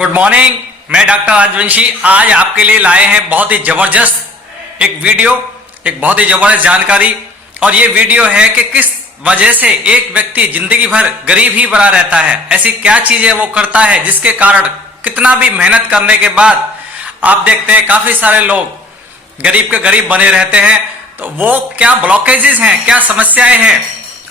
Good morning, मैं doctor Rajvanshi आज आपके लिए लाए हैं बहुत ही जबरदस्त एक वीडियो, एक बहुत ही जबरदस्त जानकारी। और ये वीडियो है कि किस वजह से एक व्यक्ति जिंदगी भर गरीब ही बना रहता है। ऐसी क्या चीजें वो करता है जिसके कारण कितना भी मेहनत करने के बाद आप देखते हैं काफी सारे लोग गरीब के गरीब बने रहते हैं। तो वो क्या ब्लॉकेजेस हैं, क्या समस्याएं हैं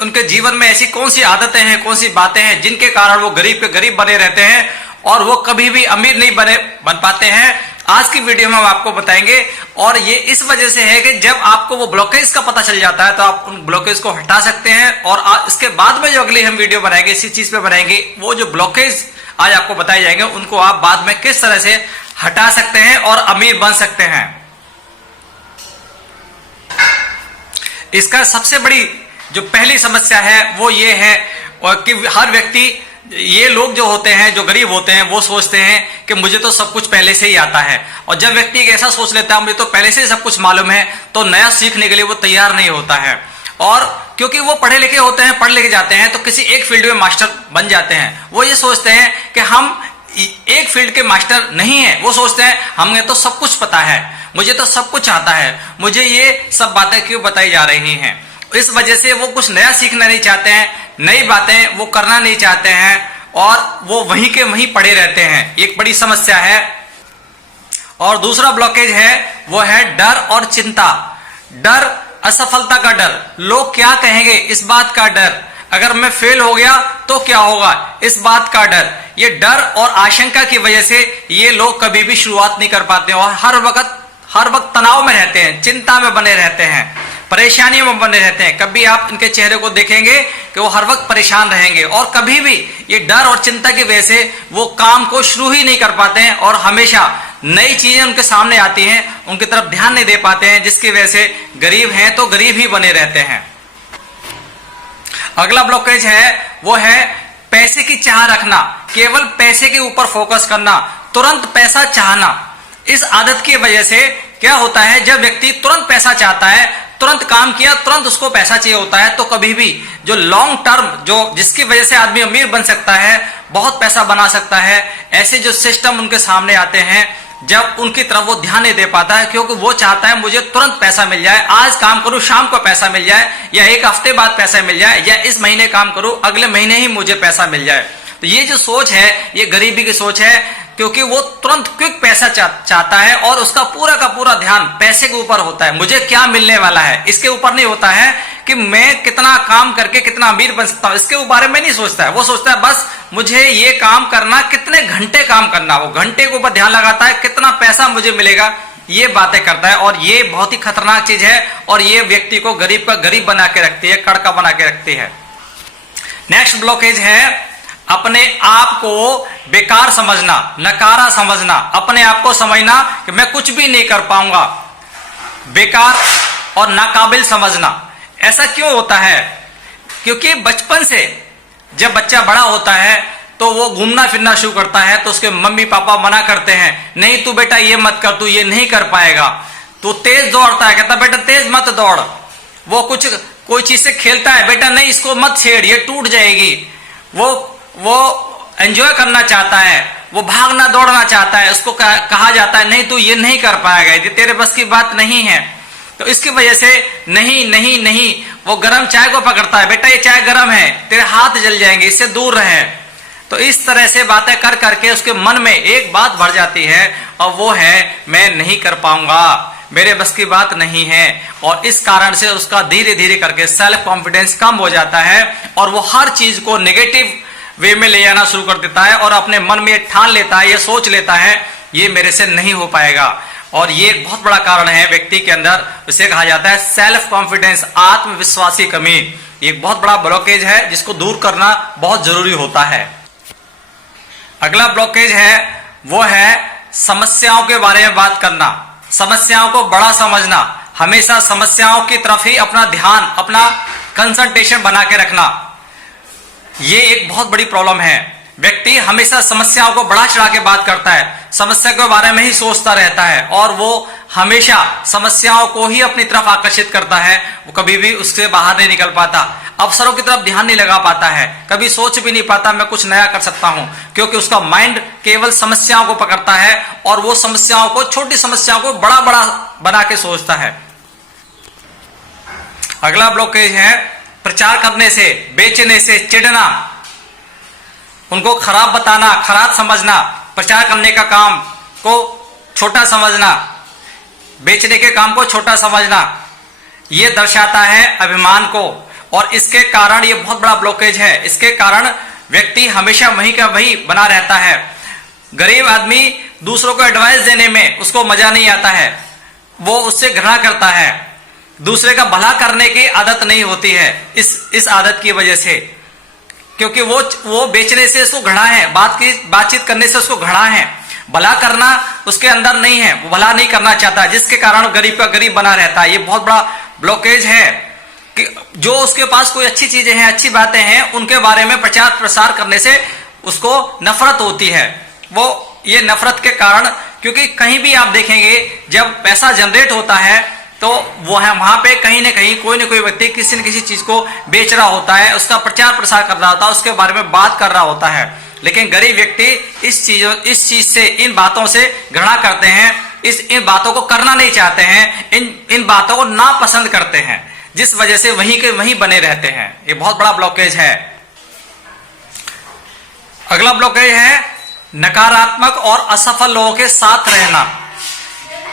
उनके जीवन में, ऐसी कौन सी आदतें हैं, कौन सी बातें हैं जिनके कारण वो गरीब के गरीब बने रहते हैं और वो कभी भी अमीर नहीं बन पाते हैं। आज की वीडियो में हम आपको बताएंगे। और ये इस वजह से है कि जब आपको वो ब्लॉकेज का पता चल जाता है तो आप उन ब्लॉकेज को हटा सकते हैं। और इसके बाद में जो अगली हम वीडियो बनाएंगे इसी चीज पे बनाएंगे, वो जो ब्लॉकेज आज आपको बताए जाएंगे उनको आप बाद में किस तरह से हटा सकते हैं और अमीर बन सकते हैं। इसका सबसे बड़ी जो पहली समस्या है वो ये है कि हर व्यक्ति, ये लोग जो होते हैं, जो गरीब होते हैं, वो सोचते हैं कि मुझे तो सब कुछ पहले से ही आता है। और जब व्यक्ति ऐसा सोच लेता है मुझे तो पहले से ही सब कुछ मालूम है, तो नया सीखने के लिए वो तैयार नहीं होता है। और क्योंकि वो पढ़े लिखे होते हैं, पढ़ लिखे जाते हैं तो किसी एक फील्ड में मास्टर बन जाते हैं। वो ये सोचते हैं कि हम एक फील्ड के मास्टर नहीं है, वो सोचते हैं हमें तो सब कुछ पता है, मुझे तो सब कुछ आता है, मुझे ये सब बातें क्यों बताई जा रही हैं। इस वजह से वो कुछ नया सीखना नहीं चाहते हैं, नई बातें वो करना नहीं चाहते हैं और वो वहीं के वहीं पड़े रहते हैं। एक बड़ी समस्या है। और दूसरा ब्लॉकेज है वो है डर और चिंता। डर, असफलता का डर, लोग क्या कहेंगे इस बात का डर, अगर मैं फेल हो गया तो क्या होगा इस बात का डर। ये डर और आशंका की वजह से ये लोग कभी भी शुरुआत नहीं कर पाते और हर वक्त तनाव में रहते हैं, चिंता में बने रहते हैं, परेशानियों में बने रहते हैं। कभी आप इनके चेहरे को देखेंगे कि वो हर वक्त परेशान रहेंगे और कभी भी ये डर और चिंता की वजह से वो काम को शुरू ही नहीं कर पाते हैं और हमेशा नई चीजें उनके सामने आती हैं, उनकी तरफ ध्यान नहीं दे पाते हैं, जिसकी वजह से गरीब हैं तो गरीब ही बने रहते हैं। अगला ब्लॉकेज है वो है पैसे की चाह रखना, केवल पैसे के ऊपर फोकस करना, तुरंत पैसा चाहना। इस आदत की वजह से क्या होता है, जब व्यक्ति तुरंत पैसा चाहता है, तुरंत काम किया, तुरंत उसको पैसा चाहिए होता है, तो कभी भी जो लॉन्ग टर्म, जो जिसकी वजह से आदमी अमीर बन सकता है, बहुत पैसा बना सकता है, ऐसे जो सिस्टम उनके सामने आते हैं, जब उनकी तरफ वो ध्यान नहीं दे पाता है क्योंकि वो चाहता है मुझे तुरंत पैसा मिल जाए, आज काम करूं शाम को पैसा मिल जाए, या एक हफ्ते बाद पैसा मिल जाए, या इस महीने काम करूं अगले महीने ही मुझे पैसा मिल जाए। तो ये जो सोच है ये गरीबी की सोच है, क्योंकि वो तुरंत क्विक पैसा चाहता है और उसका पूरा का पूरा ध्यान पैसे के ऊपर होता है, मुझे क्या मिलने वाला है, इसके ऊपर नहीं होता है कि मैं कितना काम करके कितना अमीर बन सकता हूं, इसके बारे में नहीं सोचता है। वो सोचता है बस मुझे ये काम करना, कितने घंटे काम करना, वो घंटे के ऊपर ध्यान लगाता है, कितना पैसा मुझे मिलेगा, ये बातें करता है। और ये बहुत ही खतरनाक चीज है और ये व्यक्ति को गरीब का गरीब बना के रखती है, कड़का बना के रखती है। नेक्स्ट ब्लॉकेज है अपने आप को बेकार समझना, नकारा समझना, अपने आप को समझना कि मैं कुछ भी नहीं कर पाऊंगा, बेकार और नाकाबिल समझना। ऐसा क्यों होता है? क्योंकि बचपन से जब बच्चा बड़ा होता है तो वो घूमना फिरना शुरू करता है तो उसके मम्मी पापा मना करते हैं, नहीं तू बेटा ये मत कर, तू ये नहीं कर पाएगा। तू तेज दौड़ता है, कहता बेटा तेज मत दौड़। वो कोई चीज से खेलता है, बेटा नहीं इसको मत छेड़, ये टूट जाएगी। वो एंजॉय करना चाहता है, वो भागना दौड़ना चाहता है, उसको कहा जाता है नहीं तू ये नहीं कर पाएगा, ये तेरे बस की बात नहीं है। तो इसकी वजह से नहीं नहीं नहीं, वो गर्म चाय को पकड़ता है, बेटा ये चाय गर्म है, तेरे हाथ जल जाएंगे, इससे दूर रहे। तो इस तरह से बातें कर करके उसके मन में एक बात भर जाती है और वो है मैं नहीं कर पाऊंगा, मेरे बस की बात नहीं है। और इस कारण से उसका धीरे धीरे करके सेल्फ कॉन्फिडेंस कम हो जाता है और वो हर चीज को नेगेटिव वे में ले जाना शुरू कर देता है और अपने मन में ठान लेता है, ये सोच लेता है ये मेरे से नहीं हो पाएगा। और ये एक बहुत बड़ा कारण है व्यक्ति के अंदर, इसे कहा जाता है सेल्फ कॉन्फिडेंस, आत्मविश्वासी कमी। ये एक बहुत बड़ा ब्लॉकेज है जिसको दूर करना बहुत जरूरी होता है। अगला ब्लॉकेज है वो है समस्याओं के बारे में बात करना, समस्याओं को बड़ा समझना, हमेशा समस्याओं की तरफ ही अपना ध्यान, अपना कंसंट्रेशन बना के रखना। ये एक बहुत बड़ी प्रॉब्लम है। व्यक्ति हमेशा समस्याओं को बढ़ा चढ़ा के बात करता है, समस्या के बारे में ही सोचता रहता है और वो हमेशा समस्याओं को ही अपनी तरफ आकर्षित करता है। वो कभी भी उससे बाहर नहीं निकल पाता, अवसरों की तरफ ध्यान नहीं लगा पाता है, कभी सोच भी नहीं पाता मैं कुछ नया कर सकता हूं, क्योंकि उसका माइंड केवल समस्याओं को पकड़ता है और वो समस्याओं को, छोटी समस्याओं को बड़ा बड़ा बना के सोचता है। अगला ब्लॉकेज है प्रचार करने से, बेचने से चिढ़ना, उनको खराब बताना, खराब समझना, प्रचार करने का काम को छोटा समझना, बेचने के काम को छोटा समझना, यह दर्शाता है अभिमान को और इसके कारण यह बहुत बड़ा ब्लॉकेज है। इसके कारण व्यक्ति हमेशा वहीं का वहीं बना रहता है। गरीब आदमी दूसरों को एडवाइस देने में उसको मजा नहीं आता है, वो उससे घृणा करता है, दूसरे का भला करने की आदत नहीं होती है इस आदत की वजह से, क्योंकि वो बेचने से उसको घृणा है, बातचीत करने से उसको घृणा है, भला करना उसके अंदर नहीं है, वो भला नहीं करना चाहता, जिसके कारण गरीब का गरीब बना रहता है। ये बहुत बड़ा ब्लॉकेज है कि जो उसके पास कोई अच्छी चीजें हैं, अच्छी बातें हैं, उनके बारे में प्रचार प्रसार करने से उसको नफरत होती है। वो ये नफरत के कारण, क्योंकि कहीं भी आप देखेंगे जब पैसा जनरेट होता है तो वो है वहां पे कहीं ना कहीं कोई ना कोई व्यक्ति किसी न किसी चीज को बेच रहा होता है, उसका प्रचार प्रसार कर रहा होता है, उसके बारे में बात कर रहा होता है। लेकिन गरीब व्यक्ति इस चीज से, इन बातों से घृणा करते हैं, इन बातों को करना नहीं चाहते हैं, इन बातों को नापसंद करते हैं, जिस वजह से वहीं के वहीं बने रहते हैं। ये बहुत बड़ा ब्लॉकेज है। अगला ब्लॉकेज है नकारात्मक और असफल लोगों के साथ रहना।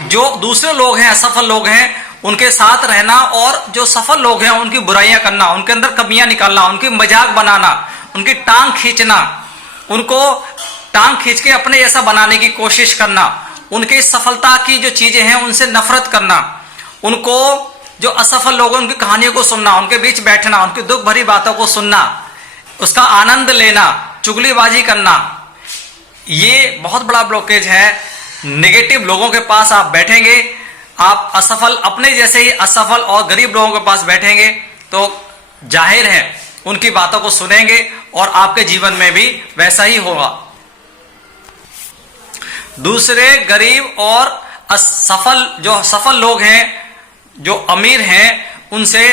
जो दूसरे लोग हैं, असफल लोग हैं, उनके साथ रहना और जो सफल लोग हैं उनकी बुराइयां करना, उनके अंदर कमियां निकालना, उनकी मजाक बनाना, उनकी टांग खींचना, उनको टांग खींच के अपने जैसा बनाने की कोशिश करना, उनकी सफलता की जो चीजें हैं उनसे नफरत करना, उनको जो असफल लोग हैं उनकी कहानियों को सुनना, उनके बीच बैठना, उनकी दुख भरी बातों को सुनना, उसका आनंद लेना, चुगलीबाजी करना, ये बहुत बड़ा ब्लॉकेज है। नेगेटिव लोगों के पास आप बैठेंगे, आप असफल, अपने जैसे ही असफल और गरीब लोगों के पास बैठेंगे तो जाहिर है उनकी बातों को सुनेंगे और आपके जीवन में भी वैसा ही होगा। दूसरे गरीब और असफल, जो सफल लोग हैं, जो अमीर हैं, उनसे,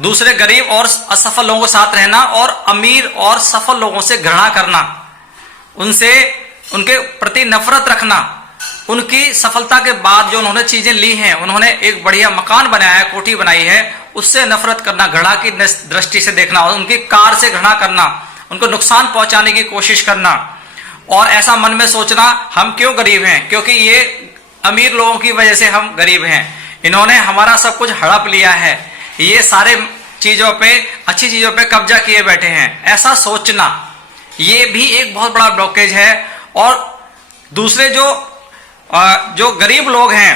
दूसरे गरीब और असफल लोगों के साथ रहना और अमीर और सफल लोगों से घृणा करना, उनसे, उनके प्रति नफरत रखना, उनकी सफलता के बाद जो उन्होंने चीजें ली हैं, उन्होंने एक बढ़िया मकान बनाया है, कोठी बनाई है, उससे नफरत करना, घृणा की दृष्टि से देखना, उनकी कार से घृणा करना, उनको नुकसान पहुंचाने की कोशिश करना और ऐसा मन में सोचना हम क्यों गरीब हैं, क्योंकि ये अमीर लोगों की वजह से हम गरीब हैं, इन्होंने हमारा सब कुछ हड़प लिया है, ये सारे चीजों पे, अच्छी चीजों पे कब्जा किए बैठे हैं, ऐसा सोचना, ये भी एक बहुत बड़ा ब्लॉकेज है। और दूसरे जो गरीब लोग हैं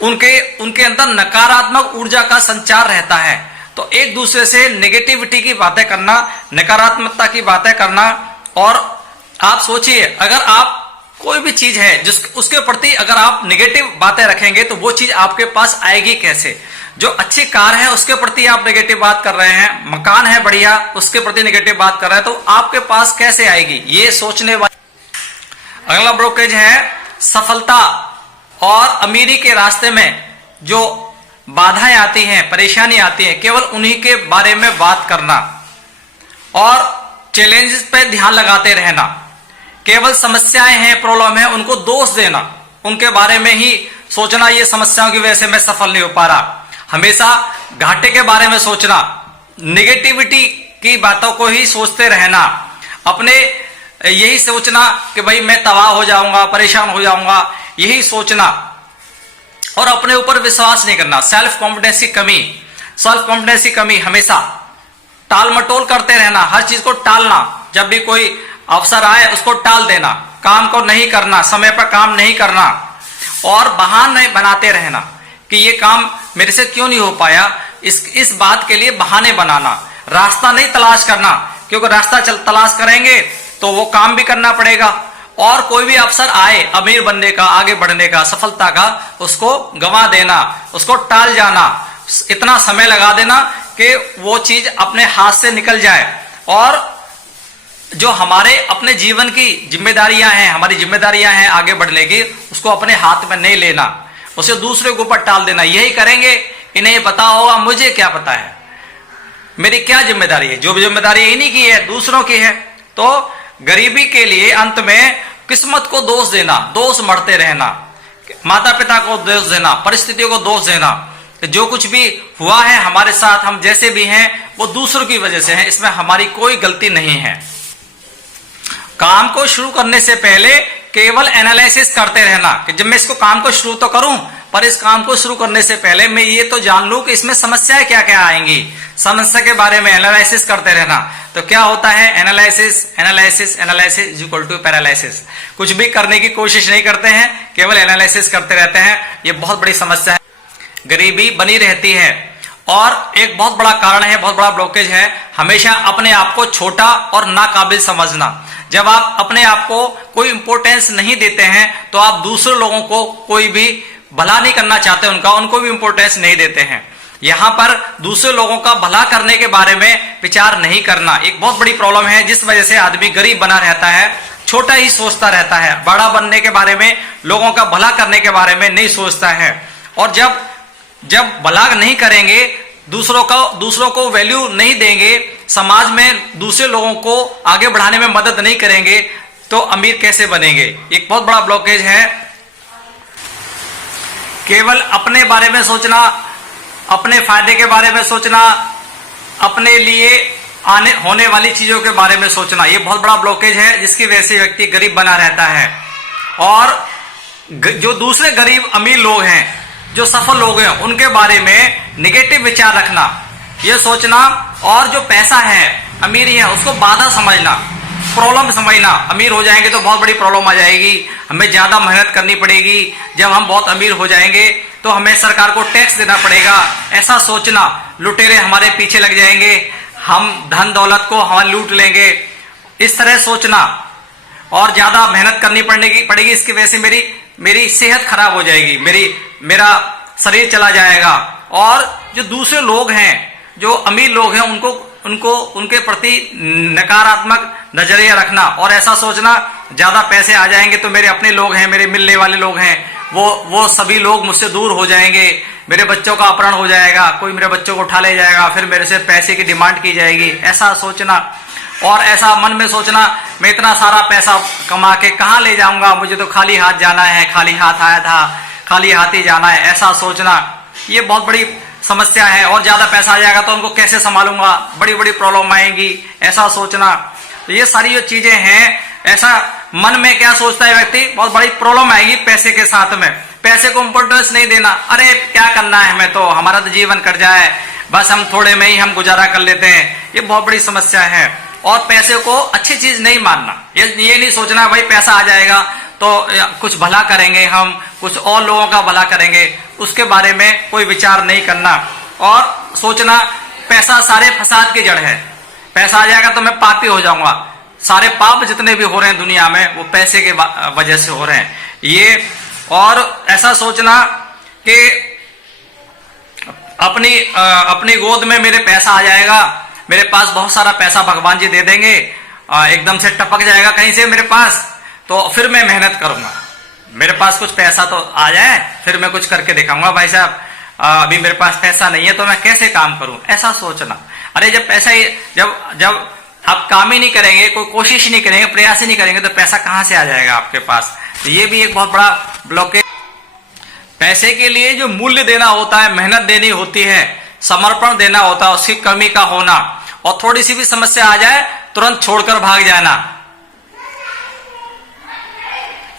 उनके अंदर नकारात्मक ऊर्जा का संचार रहता है, तो एक दूसरे से नेगेटिविटी की बातें करना, नकारात्मकता की बातें करना। और आप सोचिए, अगर आप कोई भी चीज है उसके प्रति अगर आप नेगेटिव बातें रखेंगे तो वो चीज आपके पास आएगी कैसे? जो अच्छी कार है उसके प्रति आप नेगेटिव बात कर रहे हैं, मकान है बढ़िया उसके प्रति नेगेटिव बात कर रहे हैं, तो आपके पास कैसे आएगी? ये सोचने वाली। अगला ब्लॉकेज है सफलता और अमीरी के रास्ते में जो बाधाएं आती हैं, परेशानी आती है, केवल उन्हीं के बारे में बात करना और चैलेंजेस पे ध्यान लगाते रहना, केवल समस्याएं हैं, प्रॉब्लम है, उनको दोष देना, उनके बारे में ही सोचना, ये समस्याओं की वजह से मैं सफल नहीं हो पा रहा, हमेशा घाटे के बारे में सोचना, नेगेटिविटी की बातों को ही सोचते रहना, अपने यही सोचना कि भाई मैं तबाह हो जाऊंगा, परेशान हो जाऊंगा, यही सोचना और अपने ऊपर विश्वास नहीं करना, सेल्फ कॉन्फिडेंस की कमी, हमेशा टाल मटोल करते रहना, हर चीज को टालना, जब भी कोई अवसर आए उसको टाल देना, काम को नहीं करना, समय पर काम नहीं करना और बहाने बनाते रहना कि ये काम मेरे से क्यों नहीं हो पाया, इस बात के लिए बहाने बनाना, रास्ता नहीं तलाश करना, क्योंकि रास्ता तलाश करेंगे तो वो काम भी करना पड़ेगा और कोई भी अवसर आए अमीर बनने का, आगे बढ़ने का, सफलता का, उसको गंवा देना, उसको टाल जाना, इतना समय लगा देना कि वो चीज अपने हाथ से निकल जाए और जो हमारे अपने जीवन की जिम्मेदारियां हैं, हमारी जिम्मेदारियां हैं आगे बढ़ने की, उसको अपने हाथ में नहीं लेना, उसे दूसरे के ऊपर टाल देना। यही करेंगे, इन्हें ये पता होगा, मुझे क्या पता है, मेरी क्या जिम्मेदारी है, जो भी जिम्मेदारी इन्हीं की है, दूसरों की है। तो गरीबी के लिए अंत में किस्मत को दोष देना, दोष मढ़ते रहना, माता पिता को दोष देना, परिस्थितियों को दोष देना, जो कुछ भी हुआ है हमारे साथ, हम जैसे भी हैं वो दूसरों की वजह से है, इसमें हमारी कोई गलती नहीं है। काम को शुरू करने से पहले केवल एनालिसिस करते रहना कि जब मैं इसको काम को शुरू तो करूं, पर इस काम को शुरू करने से पहले मैं ये तो जान लूं कि इसमें समस्याएं क्या क्या आएंगी, समस्या के बारे में एनालिसिस करते रहना। तो क्या होता है, analysis analysis analysis is equal to paralysis. कुछ भी करने की कोशिश नहीं करते हैं, केवल एनालिसिस करते रहते हैं। ये बहुत बड़ी समस्या है, गरीबी बनी रहती है। और एक बहुत बड़ा कारण है, बहुत बड़ा ब्लॉकेज है, हमेशा अपने आप को छोटा और नाकाबिल समझना। जब आप अपने आप को कोई इंपॉर्टेंस नहीं देते हैं तो आप दूसरे लोगों को कोई भी भला नहीं करना चाहते, उनको भी इंपॉर्टेंस नहीं देते हैं। यहां पर दूसरे लोगों का भला करने के बारे में विचार नहीं करना एक बहुत बड़ी प्रॉब्लम है, जिस वजह से आदमी गरीब बना रहता है, छोटा ही सोचता रहता है, बड़ा बनने के बारे में, लोगों का भला करने के बारे में नहीं सोचता है। और जब भला नहीं करेंगे, दूसरों को वैल्यू नहीं देंगे, समाज में दूसरे लोगों को आगे बढ़ाने में मदद नहीं करेंगे, तो अमीर कैसे बनेंगे। एक बहुत बड़ा ब्लॉकेज है। केवल अपने बारे में सोचना, अपने फायदे के बारे में सोचना, अपने लिए आने होने वाली चीजों के बारे में सोचना, ये बहुत बड़ा ब्लॉकेज है, जिसकी वजह से व्यक्ति गरीब बना रहता है। और जो दूसरे गरीब अमीर लोग हैं, जो सफल लोग हैं, उनके बारे में निगेटिव विचार रखना, ये सोचना, और जो पैसा है, अमीरी है, उसको बाधा समझना, प्रॉब्लम समझना। अमीर हो जाएंगे तो बहुत बड़ी प्रॉब्लम आ जाएगी, हमें ज्यादा मेहनत करनी पड़ेगी, जब हम बहुत अमीर हो जाएंगे तो हमें सरकार को टैक्स देना पड़ेगा, ऐसा सोचना। लुटेरे हमारे पीछे लग जाएंगे, हम धन दौलत को हम लूट लेंगे, इस तरह सोचना। और ज्यादा मेहनत करनी पड़ेगी, इसकी वजह से मेरी सेहत खराब हो जाएगी, मेरा शरीर चला जाएगा। और जो दूसरे लोग हैं, जो अमीर लोग हैं, उनके प्रति नकारात्मक नजरिया रखना और ऐसा सोचना ज्यादा पैसे आ जाएंगे तो मेरे अपने लोग हैं, मेरे मिलने वाले लोग हैं, वो सभी लोग मुझसे दूर हो जाएंगे, मेरे बच्चों का अपहरण हो जाएगा, कोई मेरे बच्चों को उठा ले जाएगा, फिर मेरे से पैसे की डिमांड की जाएगी, ऐसा सोचना। और ऐसा मन में सोचना, मैं इतना सारा पैसा कमा के कहाँ ले जाऊंगा, मुझे तो खाली हाथ जाना है, खाली हाथ आया था, खाली हाथ ही जाना है, ऐसा सोचना। ये बहुत बड़ी समस्या है। और ज्यादा पैसा आ जाएगा तो उनको कैसे संभालूंगा, बड़ी बड़ी प्रॉब्लम आएंगी, ऐसा सोचना। तो ये सारी जो चीजें हैं, ऐसा मन में क्या सोचता है व्यक्ति, बहुत बड़ी प्रॉब्लम आएगी पैसे के साथ में। पैसे को इंपोर्टेंस नहीं देना, अरे क्या करना है हमें, तो हमारा तो जीवन कट जाए, बस हम थोड़े में ही हम गुजारा कर लेते हैं, ये बहुत बड़ी समस्या है। और पैसे को अच्छी चीज नहीं मानना, ये नहीं सोचना भाई पैसा आ जाएगा तो कुछ भला करेंगे, हम कुछ और लोगों का भला करेंगे, उसके बारे में कोई विचार नहीं करना। और सोचना पैसा सारे फसाद की जड़ है, पैसा आ जाएगा तो मैं पापी हो जाऊंगा, सारे पाप जितने भी हो रहे हैं दुनिया में वो पैसे के वजह से हो रहे हैं ये। और ऐसा सोचना कि अपनी गोद में मेरे पैसा आ जाएगा, मेरे पास बहुत सारा पैसा भगवान जी दे देंगे, एकदम से टपक जाएगा कहीं से मेरे पास, तो फिर मैं मेहनत करूंगा, मेरे पास कुछ पैसा तो आ जाए, फिर मैं कुछ करके दिखाऊंगा। भाई साहब अभी मेरे पास पैसा नहीं है तो मैं कैसे काम करूं, ऐसा सोचना। अरे जब पैसा ही जब आप काम ही नहीं करेंगे, कोई कोशिश नहीं करेंगे, प्रयास ही नहीं करेंगे, तो पैसा कहां से आ जाएगा आपके पास। तो ये भी एक बहुत बड़ा ब्लॉकेज। पैसे के लिए जो मूल्य देना होता है, मेहनत देनी होती है, समर्पण देना होता है, उसकी कमी का होना, और थोड़ी सी भी समस्या आ जाए तुरंत छोड़कर भाग जाना,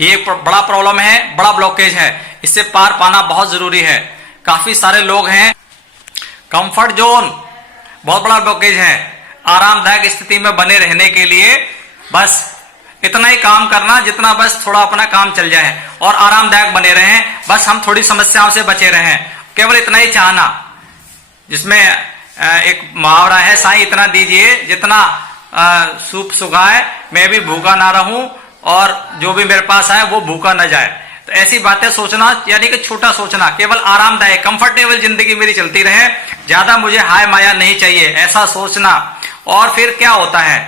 ये एक बड़ा प्रॉब्लम है, बड़ा ब्लॉकेज है। इससे पार पाना बहुत जरूरी है। काफी सारे लोग हैं, कंफर्ट जोन बहुत बड़ा ब्लॉकेज है। आरामदायक स्थिति में बने रहने के लिए बस इतना ही काम करना जितना बस थोड़ा अपना काम चल जाए, और आरामदायक बने रहें, बस हम थोड़ी समस्याओं से बचे रहें, केवल इतना ही चाहना। जिसमें एक मुहावरा है, साईं इतना दीजिए जितना सूप सुखाए, मैं भी भूखा ना रहूं और जो भी मेरे पास आए वो भूखा न जाए। तो ऐसी बातें सोचना, यानी कि छोटा सोचना, केवल आरामदायक कंफर्टेबल जिंदगी मेरी चलती रहे, ज्यादा मुझे हाय माया नहीं चाहिए, ऐसा सोचना। और फिर क्या होता है,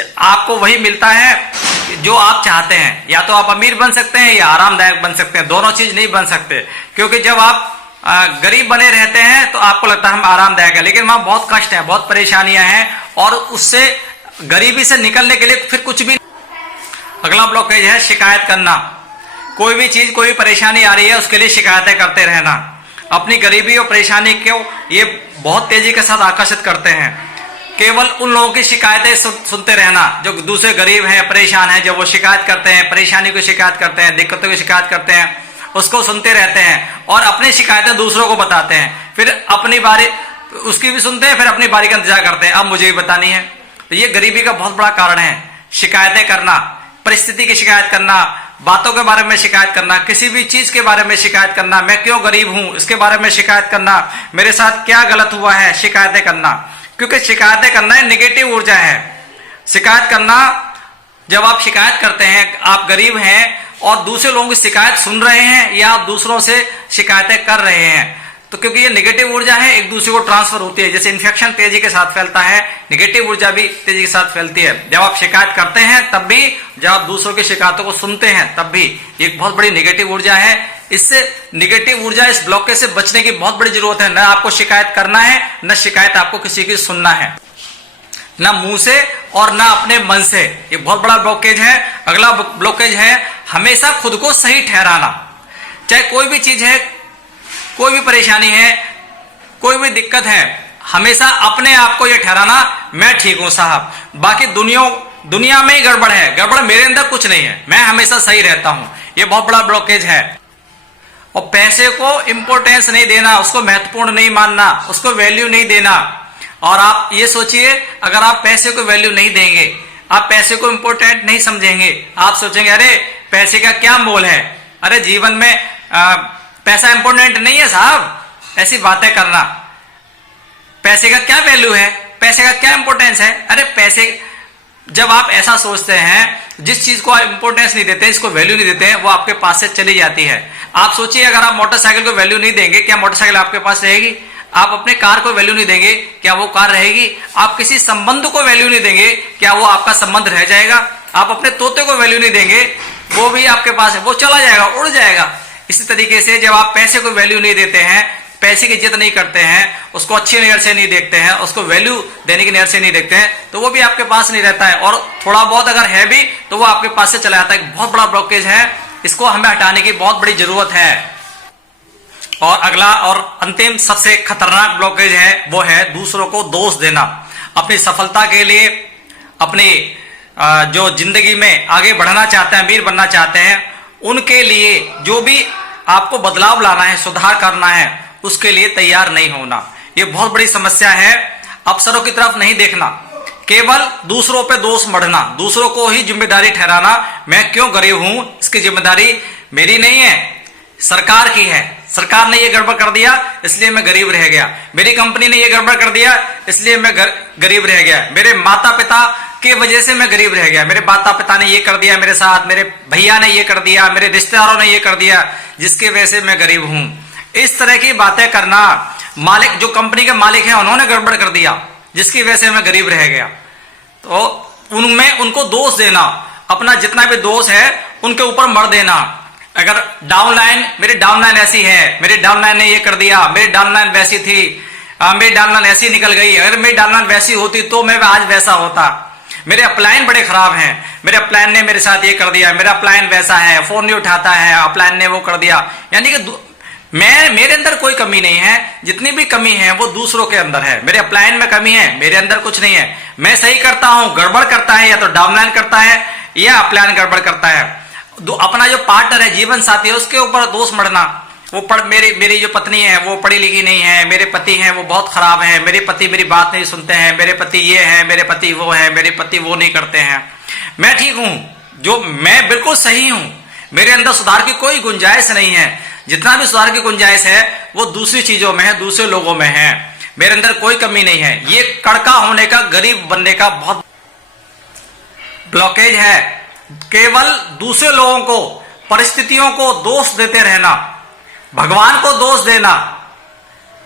आपको वही मिलता है जो आप चाहते हैं। या तो आप अमीर बन सकते हैं या आरामदायक बन सकते हैं, दोनों चीज नहीं बन सकते। क्योंकि जब आप गरीब बने रहते हैं तो आपको लगता है हम आरामदायक है, लेकिन वहां बहुत कष्ट है, बहुत परेशानियां हैं, और उससे गरीबी से निकलने के लिए फिर कुछ भी। अगला ब्लॉकेज है शिकायत करना। कोई भी चीज, कोई भी परेशानी आ रही है उसके लिए शिकायतें करते रहना। अपनी गरीबी और परेशानी को ये बहुत तेजी के साथ आकर्षित करते हैं। केवल उन लोगों की शिकायतें सुनते रहना जो दूसरे गरीब हैं, परेशान हैं, जब वो शिकायत करते हैं, परेशानी को शिकायत करते हैं, दिक्कतों की शिकायत करते हैं, उसको सुनते रहते हैं और अपनी शिकायतें दूसरों को बताते हैं। फिर अपनी बारी उसकी भी सुनते हैं, फिर अपनी बारी का इंतजार करते हैं, अब मुझे भी बतानी है। तो ये गरीबी का बहुत बड़ा कारण है, शिकायतें करना, परिस्थिति की शिकायत करना, बातों के बारे में शिकायत करना, किसी भी चीज के बारे में शिकायत करना, मैं क्यों गरीब हूं इसके बारे में शिकायत करना, मेरे साथ क्या गलत हुआ है, शिकायतें करना। क्योंकि शिकायतें करना नेगेटिव ऊर्जा है। शिकायत करना, जब आप शिकायत करते हैं, आप गरीब हैं और दूसरे लोगों की शिकायत सुन रहे हैं या आप दूसरों से शिकायतें कर रहे हैं, तो क्योंकि ये नेगेटिव ऊर्जा है, एक दूसरे को ट्रांसफर होती है। जैसे इन्फेक्शन तेजी के साथ फैलता है, नेगेटिव ऊर्जा भी तेजी के साथ फैलती है। जब आप शिकायत करते हैं तब भी, जब आप दूसरों की शिकायतों को सुनते हैं तब भी, ये एक बहुत बड़ी नेगेटिव ऊर्जा है। इससे नेगेटिव ऊर्जा, इस ब्लॉकेज से बचने की बहुत बड़ी जरूरत है। न आपको शिकायत करना है, न शिकायत आपको किसी की सुनना है, ना मुंह से और ना अपने मन से। ये बहुत बड़ा ब्लॉकेज है। अगला ब्लॉकेज है हमेशा खुद को सही ठहराना। चाहे कोई भी चीज है, कोई भी परेशानी है, कोई भी दिक्कत है, हमेशा अपने आप को ये ठहराना, मैं ठीक हूं साहब, बाकी दुनिया में ही गड़बड़ है, गड़बड़ मेरे अंदर कुछ नहीं है, मैं हमेशा सही रहता हूं। ये बहुत बड़ा ब्लॉकेज है। और पैसे को इंपॉर्टेंस नहीं देना, उसको महत्वपूर्ण नहीं मानना, उसको वैल्यू नहीं देना। और आप ये सोचिए, अगर आप पैसे को वैल्यू नहीं देंगे, आप पैसे को इंपॉर्टेंट नहीं समझेंगे, आप सोचेंगे अरे पैसे का क्या मोल है, अरे जीवन में पैसा इंपॉर्टेंट नहीं है साहब, ऐसी बातें करना, पैसे का क्या वैल्यू है, पैसे का क्या इंपॉर्टेंस है। अरे पैसे, जब आप ऐसा सोचते हैं, जिस चीज को आप इंपॉर्टेंस नहीं देते, इसको वैल्यू नहीं देते हैं, वो आपके पास से चली जाती है। आप सोचिए, अगर आप मोटरसाइकिल को वैल्यू नहीं देंगे, क्या मोटरसाइकिल आपके पास रहेगी? आप अपने कार को वैल्यू नहीं देंगे, क्या वो कार रहेगी? आप किसी संबंध को वैल्यू नहीं देंगे, क्या वो आपका संबंध रह जाएगा? आप अपने तोते को वैल्यू नहीं देंगे, वो भी आपके पास है, वो चला जाएगा, उड़ जाएगा। इसी तरीके से जब आप पैसे को वैल्यू नहीं देते हैं, पैसे की इज्जत नहीं करते हैं, उसको अच्छी नजर से नहीं देखते हैं, उसको वैल्यू देने की नजर से नहीं देखते हैं, तो वो भी आपके पास नहीं रहता है। और थोड़ा बहुत अगर है भी तो वो आपके पास से चला जाता है। बहुत बड़ा ब्लॉकेज है, इसको हमें हटाने की बहुत बड़ी जरूरत है। और अगला और अंतिम सबसे खतरनाक ब्लॉकेज है, वो है दूसरों को दोष देना। अपनी सफलता के लिए, अपनी जो जिंदगी में आगे बढ़ना चाहते हैं, अमीर बनना चाहते हैं, उनके लिए जो भी आपको बदलाव लाना है, सुधार करना है, उसके लिए तैयार नहीं होना। ये बहुत बड़ी समस्या है। अफसरों की तरफ नहीं देखना, केवल दूसरों पे दोष मढ़ना, दूसरों को ही जिम्मेदारी ठहराना। मैं क्यों गरीब हूं, इसकी जिम्मेदारी मेरी नहीं है, सरकार की है। सरकार ने ये गड़बड़ कर दिया इसलिए मैं गरीब रह गया, मेरी कंपनी ने ये गड़बड़ कर दिया इसलिए मैं गरीब रह गया, मेरे माता पिता की वजह से मैं गरीब रह गया, मेरे माता पिता ने ये कर दिया मेरे साथ, मेरे भैया ने ये कर दिया, मेरे रिश्तेदारों ने ये कर दिया, जिसकी वजह से मैं गरीब हूं। इस तरह की बातें करना, मालिक, जो कंपनी के मालिक हैं, उन्होंने गड़बड़ कर दिया जिसकी वजह से मैं गरीब रह गया, तो उनमें उनको दोष देना, अपना जितना भी दोष है उनके ऊपर मर देना। अगर डाउनलाइन, मेरी डाउनलाइन ऐसी है, मेरी डाउनलाइन ने ये कर दिया, मेरी डाउनलाइन वैसी थी, मेरी डाउनलाइन ऐसी निकल गई, अगर मेरी डाउनलाइन वैसी होती तो मैं आज वैसा होता, मेरे अपलाइन बड़े खराब हैं, मेरे अपलाइन ने मेरे साथ ये कर दिया, मेरा अपलाइन वैसा है, फोन नहीं उठाता है, अपलाइन ने वो कर दिया। यानी कि मेरे अंदर कोई कमी नहीं है, जितनी भी कमी है वो दूसरों के अंदर है। मेरे अपलाइन में कमी है, मेरे अंदर कुछ नहीं है। मैं सही करता हूं, गड़बड़ करता है, या तो डाउनलाइन करता है या अपलाइन गड़बड़ करता है। अपना जो पार्टनर है, जीवन साथी है, उसके ऊपर दोष मढ़ना, वो मेरी जो पत्नी है वो पढ़ी लिखी नहीं है, मेरे पति हैं वो बहुत खराब हैं, मेरे पति मेरी बात नहीं सुनते हैं, मेरे पति ये है, मेरे पति वो है, मेरे पति वो नहीं करते हैं। मैं ठीक हूं, जो मैं बिल्कुल सही हूं, मेरे अंदर सुधार की कोई गुंजाइश नहीं है। जितना भी सुधार की गुंजाइश है वो दूसरी चीजों में है, दूसरे लोगों में है, मेरे अंदर कोई कमी नहीं है। ये कड़का होने का, गरीब बनने का बहुत ब्लॉकेज है। केवल दूसरे लोगों को, परिस्थितियों को दोष देते रहना, भगवान को दोष देना,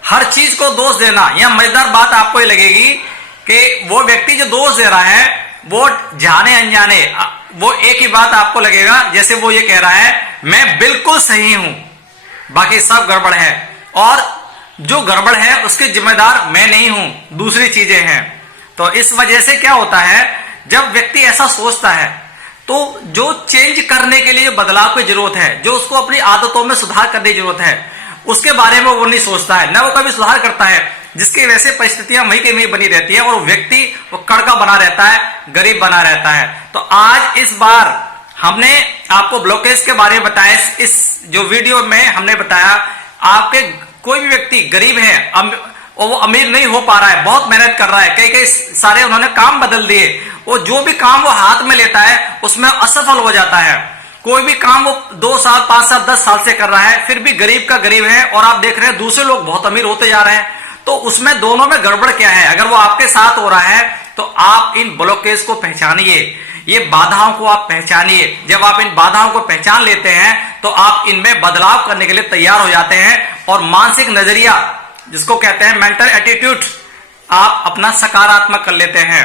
हर चीज को दोष देना। यह मजेदार बात आपको ये लगेगी कि वो व्यक्ति जो दोष दे रहा है वो जाने अनजाने वो एक ही बात आपको लगेगा, जैसे वो ये कह रहा है मैं बिल्कुल सही हूं, बाकी सब गड़बड़ है, और जो गड़बड़ है उसके जिम्मेदार मैं नहीं हूं, दूसरी चीजें हैं। तो इस वजह से क्या होता है, जब व्यक्ति ऐसा सोचता है तो जो चेंज करने के लिए बदलाव की जरूरत है, जो उसको अपनी आदतों में सुधार करने की जरूरत है, उसके बारे में वो नहीं सोचता है, न वो कभी सुधार करता है, जिसकी वजह से परिस्थितियां वहीं के वहीं बनी रहती है और वो व्यक्ति वो कड़का बना रहता है, गरीब बना रहता है। तो आज इस बार हमने आपको ब्लॉकेज के बारे में बताया, इस जो वीडियो में हमने बताया, आपके कोई भी व्यक्ति गरीब है और वो अमीर नहीं हो पा रहा है, बहुत मेहनत कर रहा है, कई कई सारे उन्होंने काम बदल दिए, वो जो भी काम वो हाथ में लेता है उसमें असफल हो जाता है। कोई भी काम वो 2 साल 5 साल 10 साल से कर रहा है, फिर भी गरीब का गरीब है, और आप देख रहे हैं दूसरे लोग बहुत अमीर होते जा रहे हैं। तो उसमें दोनों में गड़बड़ क्या है? अगर वो आपके साथ हो रहा है तो आप इन ब्लॉकेज को पहचानिए, ये बाधाओं को आप पहचानिए। जब आप इन बाधाओं को पहचान लेते हैं तो आप इनमें बदलाव करने के लिए तैयार हो जाते हैं, और मानसिक नजरिया जिसको कहते हैं मेंटल एटीट्यूड, आप अपना सकारात्मक कर लेते हैं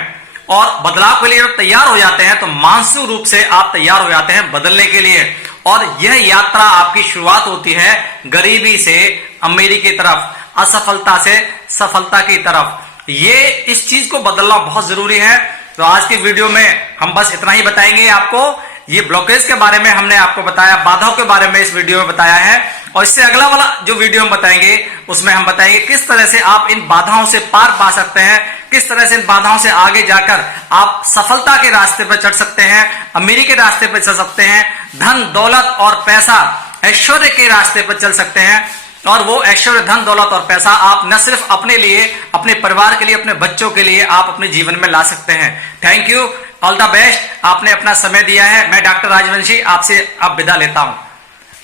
और बदलाव के लिए जब तैयार हो जाते हैं तो मानसिक रूप से आप तैयार हो जाते हैं बदलने के लिए। और यह यात्रा आपकी शुरुआत होती है गरीबी से अमीरी की तरफ, असफलता से सफलता की तरफ। ये इस चीज को बदलना बहुत जरूरी है। तो आज की वीडियो में हम बस इतना ही बताएंगे आपको। ये ब्लॉकेज के बारे में हमने आपको बताया, बाधाओं के बारे में इस वीडियो में बताया है, और इससे अगला वाला जो वीडियो हम बताएंगे उसमें हम बताएंगे किस तरह से आप इन बाधाओं से पार पा सकते हैं, किस तरह से इन बाधाओं से आगे जाकर आप सफलता के रास्ते पर चढ़ सकते हैं, अमीरी के रास्ते पर चल सकते हैं, धन दौलत और पैसा ऐश्वर्य के रास्ते पर चल सकते हैं। और वो ऐश्वर्य धन दौलत और पैसा आप न सिर्फ अपने लिए, अपने परिवार के लिए, अपने बच्चों के लिए आप अपने जीवन में ला सकते हैं। Thank you, all the best. आपने अपना समय दिया है। मैं डॉक्टर राजवंशी आपसे अब विदा लेता हूं।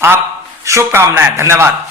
आप शुभकामनाएं, धन्यवाद।